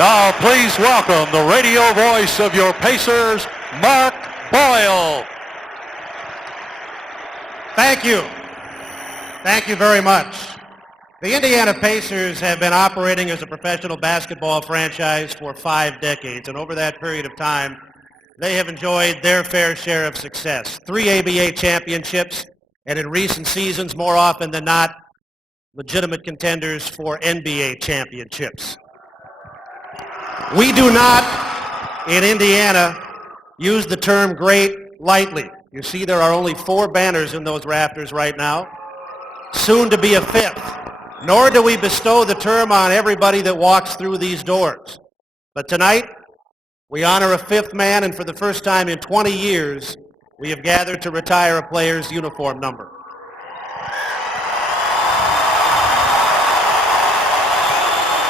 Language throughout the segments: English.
Now please welcome the radio voice of your Pacers, Mark Boyle. Thank you. Thank you very much. The Indiana Pacers have been operating as a professional basketball franchise for 5 decades, and over that period of time, they have enjoyed their fair share of success. 3 ABA championships, and in recent seasons, more often than not, legitimate contenders for NBA championships. We do not, in Indiana, use the term great lightly. You see there are only 4 banners in those rafters right now, soon to be a 5th. Nor do we bestow the term on everybody that walks through these doors. But tonight, we honor a 5th man, and for the first time in 20 years, we have gathered to retire a player's uniform number.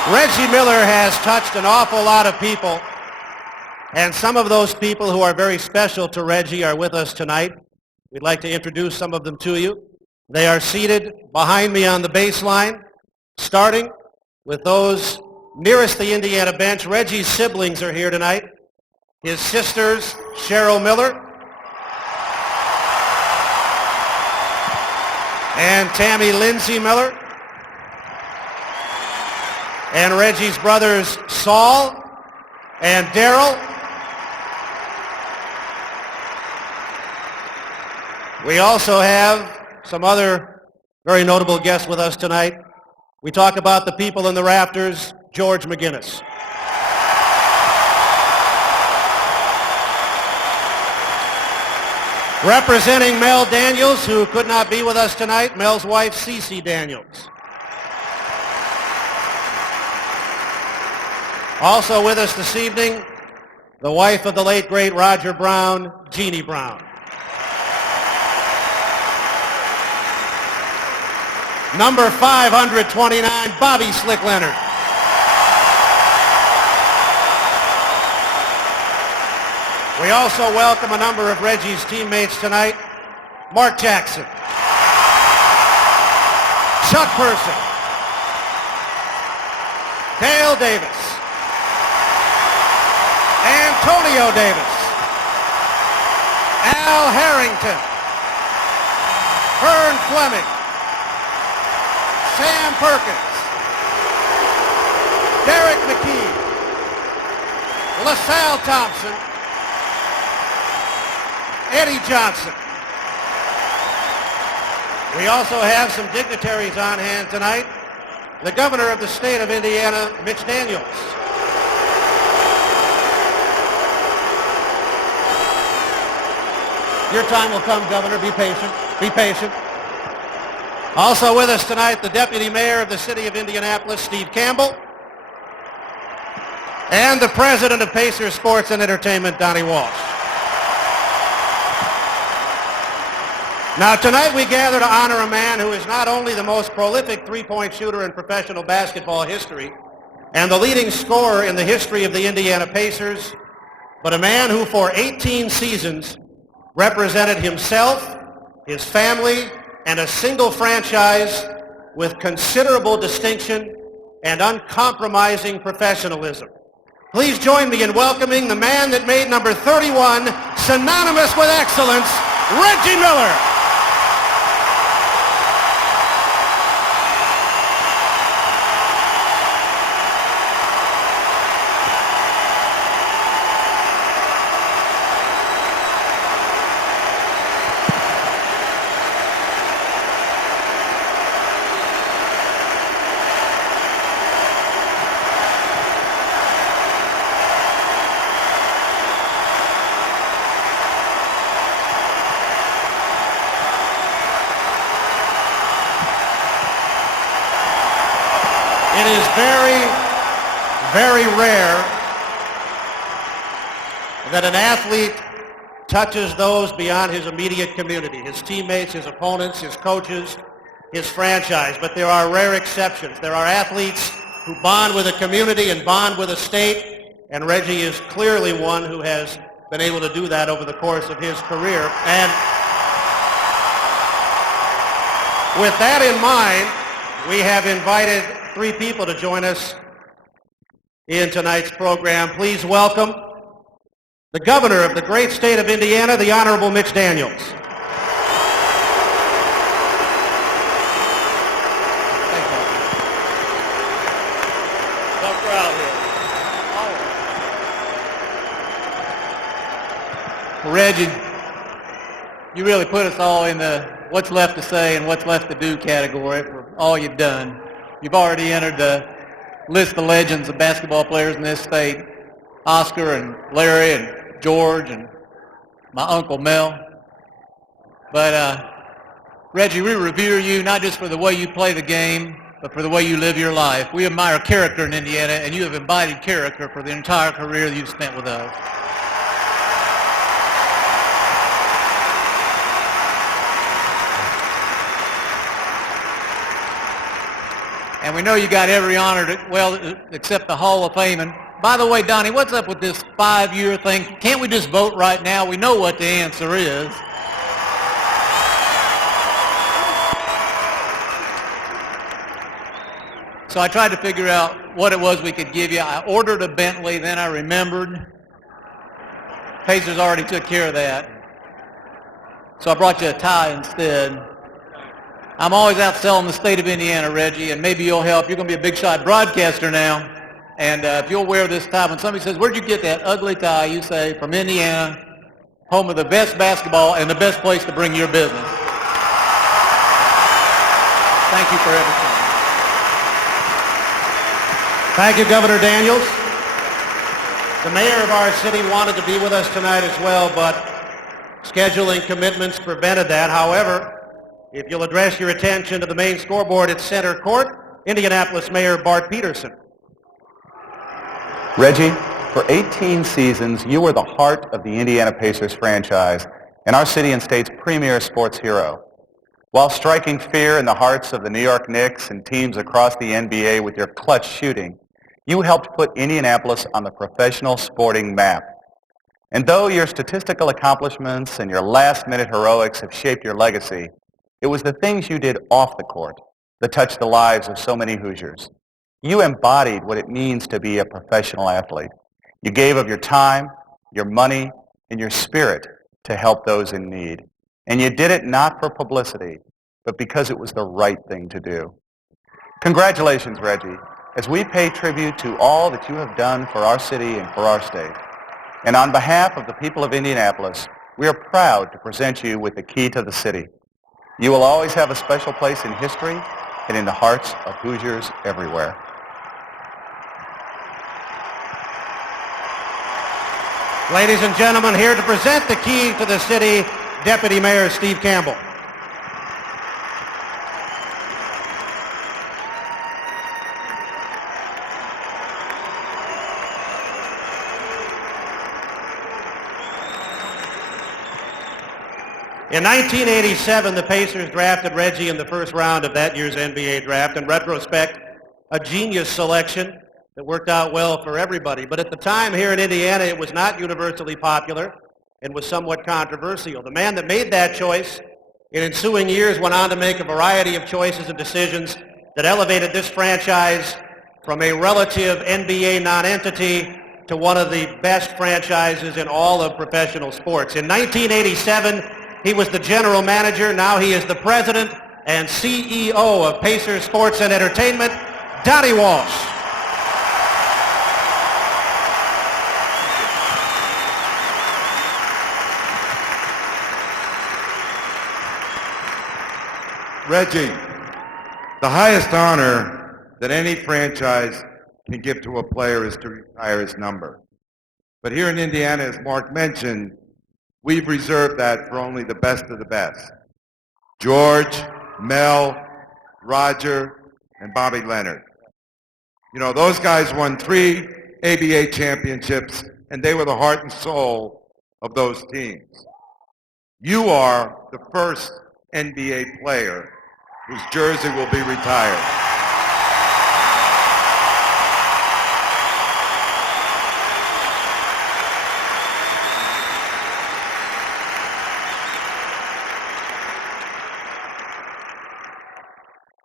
Reggie Miller has touched an awful lot of people, and some of those people who are very special to Reggie are with us tonight. We'd like to introduce some of them to you. They are seated behind me on the baseline, starting with those nearest the Indiana bench. Reggie's siblings are here tonight. His sisters, Cheryl Miller and Tammy Lindsay Miller. And Reggie's brothers, Saul and Daryl. We also have some other very notable guests with us tonight. We talk about the people in the rafters, George McGinnis. Representing Mel Daniels, who could not be with us tonight, Mel's wife, Cece Daniels. Also with us this evening, the wife of the late, great Roger Brown, Jeannie Brown. Number 529, Bobby Slick Leonard. We also welcome a number of Reggie's teammates tonight. Mark Jackson, Chuck Person, Dale Davis, Antonio Davis, Al Harrington, Vern Fleming, Sam Perkins, Derek McKee, LaSalle Thompson, Eddie Johnson. We also have some dignitaries on hand tonight. The governor of the state of Indiana, Mitch Daniels. Your time will come, Governor. Be patient. Be patient. Also with us tonight, the Deputy Mayor of the City of Indianapolis, Steve Campbell, and the President of Pacers Sports and Entertainment, Donnie Walsh. Now, tonight we gather to honor a man who is not only the most prolific three-point shooter in professional basketball history and the leading scorer in the history of the Indiana Pacers, but a man who for 18 seasons represented himself, his family, and a single franchise with considerable distinction and uncompromising professionalism. Please join me in welcoming the man that made number 31 synonymous with excellence, Reggie Miller. It is very, very rare that an athlete touches those beyond his immediate community, his teammates, his opponents, his coaches, his franchise. But there are rare exceptions. There are athletes who bond with a community and bond with a state, and Reggie is clearly one who has been able to do that over the course of his career. And with that in mind, we have invited 3 people to join us in tonight's program. Please welcome the governor of the great state of Indiana, the Honorable Mitch Daniels. Thank you. Tough crowd here. Reggie, you really put us all in the what's left to say and what's left to do category for all you've done. You've already entered the list of legends of basketball players in this state, Oscar and Larry and George and my Uncle Mel. But Reggie, we revere you not just for the way you play the game, but for the way you live your life. We admire character in Indiana, and you have embodied character for the entire career that you've spent with us. And we know you got every honor, except the Hall of Fame. And by the way, Donnie, what's up with this 5-year thing? Can't we just vote right now? We know what the answer is. So I tried to figure out what it was we could give you. I ordered a Bentley, then I remembered. Pacers already took care of that. So I brought you a tie instead. I'm always out selling the state of Indiana, Reggie, and maybe you'll help. You're going to be a big shot broadcaster now. And if you'll wear this tie, when somebody says, where'd you get that ugly tie? You say, from Indiana, home of the best basketball and the best place to bring your business. Thank you for everything. Thank you, Governor Daniels. The mayor of our city wanted to be with us tonight as well, but scheduling commitments prevented that. However, if you'll address your attention to the main scoreboard at center court, Indianapolis Mayor Bart Peterson. Reggie, for 18 seasons, you were the heart of the Indiana Pacers franchise and our city and state's premier sports hero. While striking fear in the hearts of the New York Knicks and teams across the NBA with your clutch shooting, you helped put Indianapolis on the professional sporting map. And though your statistical accomplishments and your last-minute heroics have shaped your legacy, it was the things you did off the court that touched the lives of so many Hoosiers. You embodied what it means to be a professional athlete. You gave of your time, your money, and your spirit to help those in need. And you did it not for publicity, but because it was the right thing to do. Congratulations, Reggie, as we pay tribute to all that you have done for our city and for our state. And on behalf of the people of Indianapolis, we are proud to present you with the key to the city. You will always have a special place in history and in the hearts of Hoosiers everywhere. Ladies and gentlemen, here to present the key to the city, Deputy Mayor Steve Campbell. In 1987, the Pacers drafted Reggie in the first round of that year's NBA draft. In retrospect, a genius selection that worked out well for everybody. But at the time here in Indiana, it was not universally popular and was somewhat controversial. The man that made that choice in ensuing years went on to make a variety of choices and decisions that elevated this franchise from a relative NBA non-entity to one of the best franchises in all of professional sports. In 1987, he was the general manager. Now he is the president and CEO of Pacers Sports and Entertainment, Donnie Walsh. Reggie, the highest honor that any franchise can give to a player is to retire his number. But here in Indiana, as Mark mentioned, we've reserved that for only the best of the best. George, Mel, Roger, and Bobby Leonard. You know, those guys won 3 ABA championships, and they were the heart and soul of those teams. You are the first NBA player whose jersey will be retired.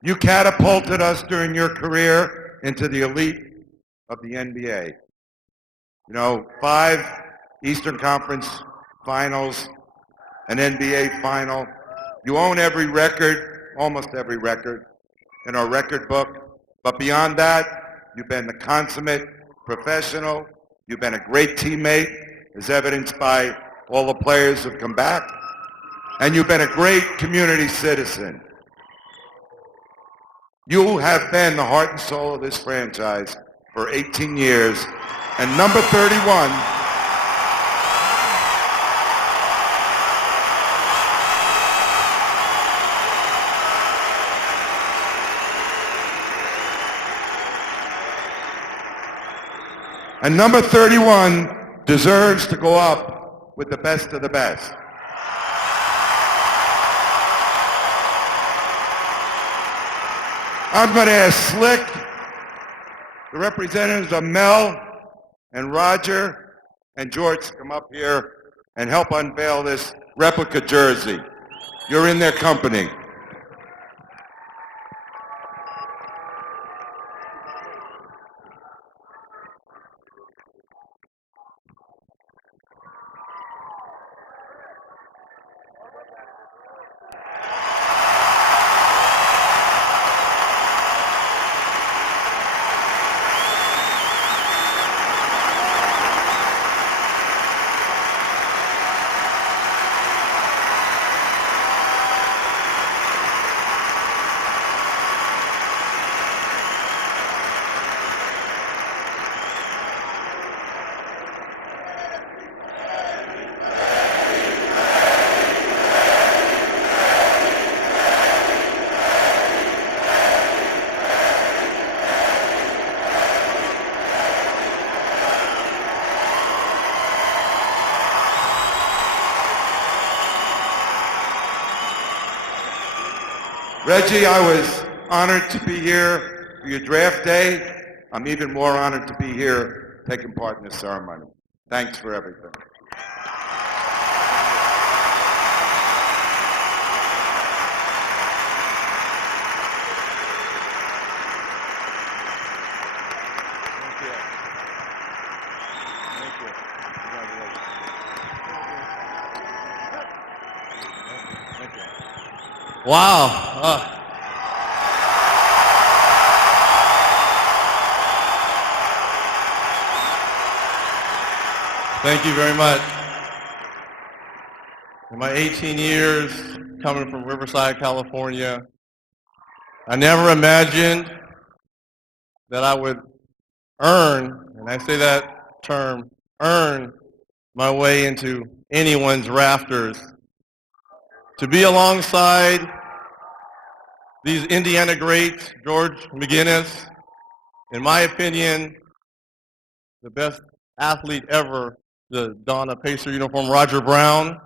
You catapulted us during your career into the elite of the NBA. You know, 5 Eastern Conference Finals, an NBA Final. You own every record, almost every record, in our record book. But beyond that, you've been the consummate professional. You've been a great teammate, as evidenced by all the players who've come back. And you've been a great community citizen. You have been the heart and soul of this franchise for 18 years. And number 31, and number 31 deserves to go up with the best of the best. I'm going to ask Slick, the representatives of Mel and Roger and George to come up here and help unveil this replica jersey. You're in their company. Reggie, I was honored to be here for your draft day. I'm even more honored to be here taking part in this ceremony. Thanks for everything. Wow. Thank you very much. In my 18 years coming from Riverside, California, I never imagined that I would earn, and I say that term, earn my way into anyone's rafters. To be alongside these Indiana greats, George McGinnis, in my opinion, the best athlete ever to don a Pacer uniform, Roger Brown.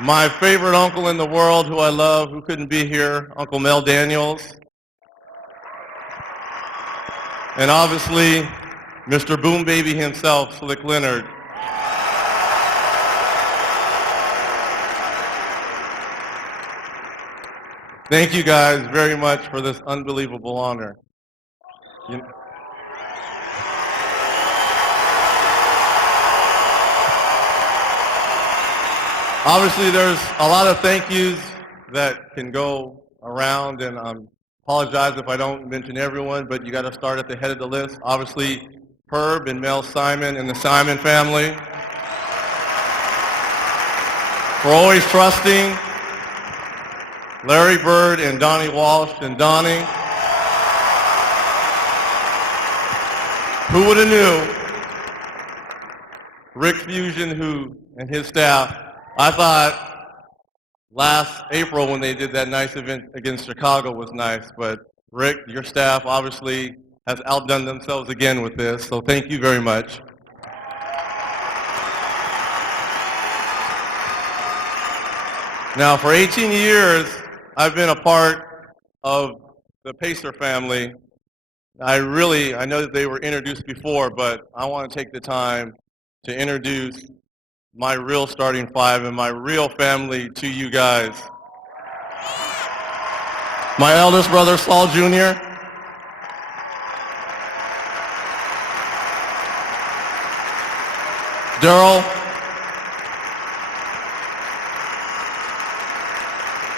My favorite uncle in the world, who I love, who couldn't be here, Uncle Mel Daniels. And obviously, Mr. Boom Baby himself, Slick Leonard. Thank you guys very much for this unbelievable honor. Obviously, there's a lot of thank yous that can go around, and I apologize if I don't mention everyone, but you got to start at the head of the list. Obviously, Herb and Mel Simon and the Simon family for always trusting. Larry Bird and Donnie Walsh and Donnie. Who would have knew? Rick Fusion, who and his staff. I thought last April when they did that nice event against Chicago was nice, but Rick, your staff obviously has outdone themselves again with this, so thank you very much. Now, for 18 years, I've been a part of the Pacer family. I know that they were introduced before, but I want to take the time to introduce my real starting five and my real family to you guys. my eldest brother, Saul Jr., Daryl,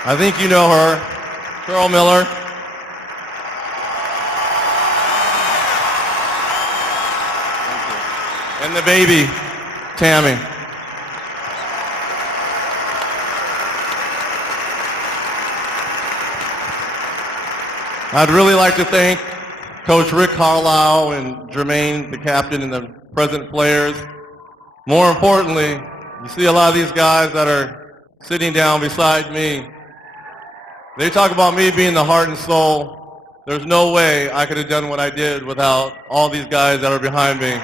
I think you know her, Cheryl Miller, and the baby, Tammy. I'd really like to thank Coach Rick Carlisle and Jermaine, the captain, and the present players. More importantly, you see a lot of these guys that are sitting down beside me. They talk about me being the heart and soul. There's no way I could have done what I did without all these guys that are behind me.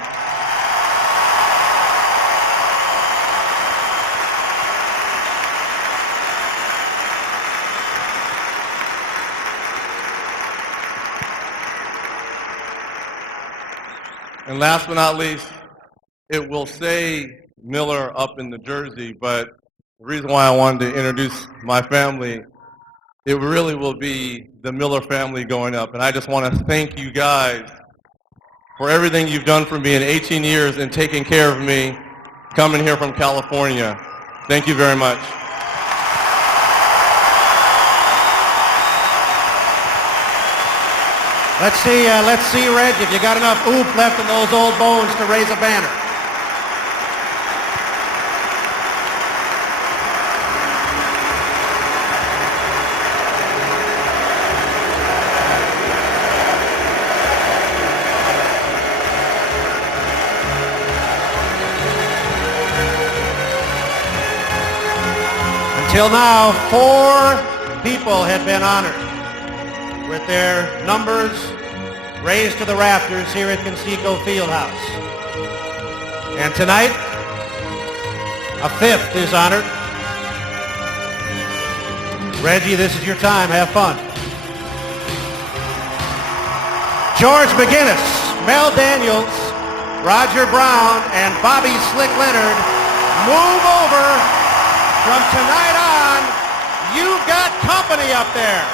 And last but not least, it will say Miller up in the jersey, but the reason why I wanted to introduce my family, it really will be the Miller family going up. And I just want to thank you guys for everything you've done for me in 18 years and taking care of me coming here from California. Thank you very much. Let's see, Reg, if you got enough oomph left in those old bones to raise a banner. Until now, 4 people had been honored with their numbers raised to the rafters here at Conseco Fieldhouse. And tonight, a 5th is honored. Reggie, this is your time. Have fun. George McGinnis, Mel Daniels, Roger Brown, and Bobby Slick Leonard move over. From tonight on, you've got company up there.